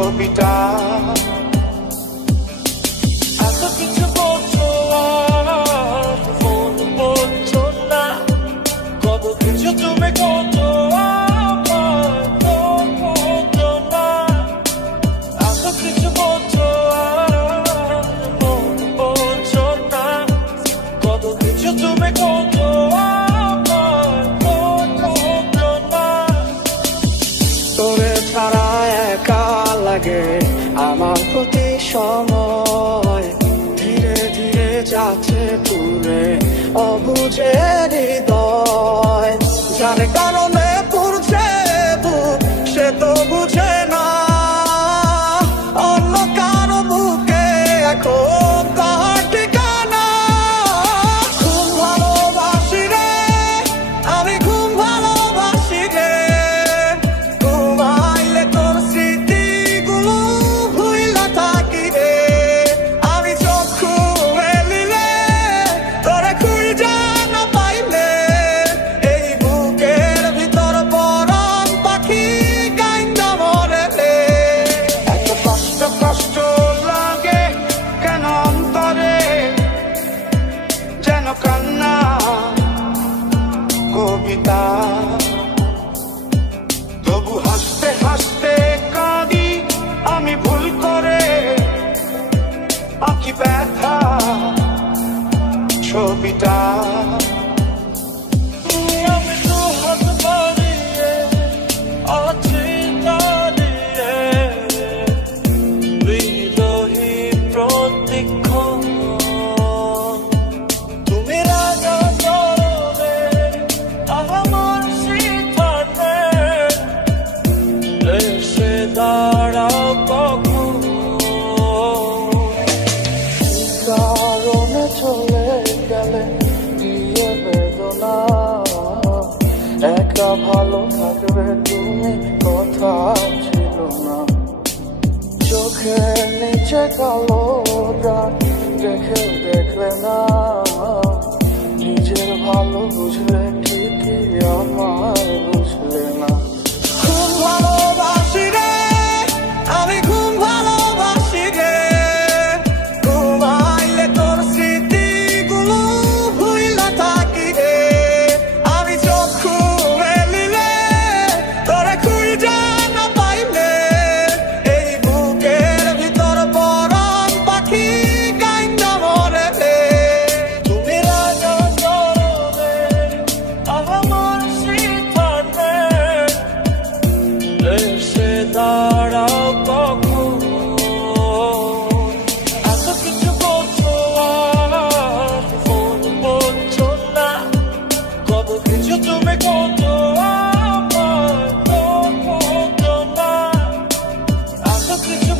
ছবিটা এত কিছু বলছো আর ফোন বলছো না কত কিছু তুমি করছো আমার ফোন বলছো না এত কিছু বলছো আর ফোন বলছো না কত কিছু তুমি করছো আমার ফোন বলছো না তোরে ছাড়া একা লাগে আমার প্রতি সময় ধীরে ধীরে যাচ্ছে পুরে অবুঝে হৃদয় যার কারণে পুরছে বুক সে তো বুঝে না অন্য কারো বুকে এখন কার ঠিকানা খুব ভালোবাসি রে আমি খুব ভালোবাসি রে ঘুমাইলে তোর স্মৃতিগুলো ভুইলা থাকি রে আমি চক্ষু মেলিলে তোরে খুঁজা না পাইলে এই বুকের ভিতর পরাণ পাখি কাইন্দা মরে রে এত কষ্ট কষ্ট লাগে কেন অন্তরে যেন কান্না কবিতা তবু হাসতে হাসতে কাঁদি আমি ভুল করে আঁকি ব্যথা ছবিটা আমি তো হাত বাড়িয়ে আছি দাঁড়িয়ে বিরোহী প্রতিক্ষণ তুমি রাজা চরণে আমার সিদ্ধান্তে এসে দাঁড়াও কখন কারণে চলে গেলে দিয়ে বেদনা একা ভালো থাকবে তুমি কথা ছিল না চোখের নিচে কালো দাগ দেখে দেখলে না নিজের ভালো বুঝলে ঠিকই আমার বুঝলে না খুব ভালোবাসি রে আমি খুব ভালোবাসি রে ঘুমাইলে তোর স্মৃতিগুলো ভুইলা থাকি রে আমি চক্ষু মেলিলে তোরে খুঁজা না পাইলে এই বুকের ভিতর পরাণ পাখি কাইন্দা মরে রে তুমি রাজা চরণে আমার সিদ্ধান্তে এসে দাঁড়াও কখন এত কিছু বলছো আর ফোন বলছো না কত কিছু তুমি করছো আমার ফোন বলছো না এত কিছু